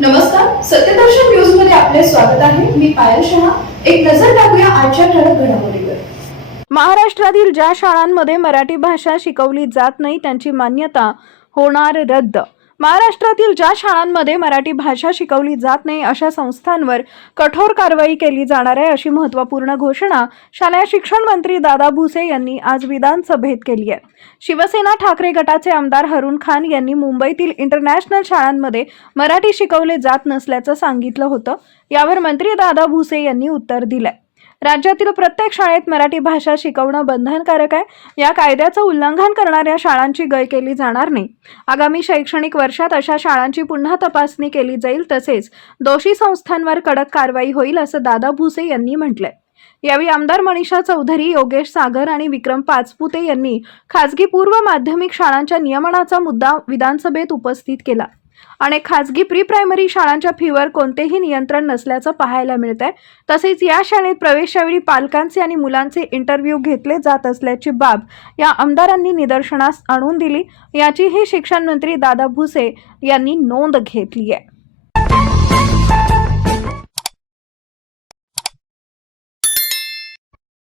नमस्कार, सत्यदर्शन न्यूज मध्ये आपले स्वागत आहे. मी पायल शहा. एक नजर टाकूया आजच्या ठळक घडामोडीवर. महाराष्ट्रातील ज्या शाळांमध्ये मराठी भाषा शिकवली जात नाही त्यांची मान्यता होणार रद्द. महाराष्ट्रातील ज्या शाळांमध्ये मराठी भाषा शिकवली जात नाही अशा संस्थांवर कठोर कारवाई केली जाणार आहे, अशी महत्त्वपूर्ण घोषणा शालेय शिक्षण मंत्री दादा भुसे यांनी आज विधानसभेत केली आहे. शिवसेना ठाकरे गटाचे आमदार हरुण खान यांनी मुंबईतील इंटरनॅशनल शाळांमध्ये मराठी शिकवले जात नसल्याचं सांगितलं होतं. यावर मंत्री दादा भुसे यांनी उत्तर दिलंय. राज्यातील प्रत्येक शाळेत मराठी भाषा शिकवणं बंधनकारक आहे. या कायद्याचं उल्लंघन करणाऱ्या शाळांची गय केली जाणार नाही. आगामी शैक्षणिक वर्षात अशा शाळांची पुन्हा तपासणी केली जाईल, तसेच दोषी संस्थांवर कडक कारवाई होईल, असं दादा भुसे यांनी म्हटलंय. यावेळी आमदार मनीषा चौधरी, योगेश सागर आणि विक्रम पाचपुते यांनी खासगी पूर्व माध्यमिक शाळांच्या नियमनाचा मुद्दा विधानसभेत उपस्थित केला. अनेक खासगी प्री प्रायमरी शाळांच्या फीवर कोणतेही नियंत्रण नसल्याचं पाहायला मिळतंय. तसेच या शाळेत प्रवेशावेळी पालकांचे आणि मुलांचे इंटरव्ह्यू घेतले जात असल्याची बाब या आमदारांनी निदर्शनास आणून दिली. याचीही शिक्षण मंत्री दादा भुसे यांनी नोंद घेतली आहे.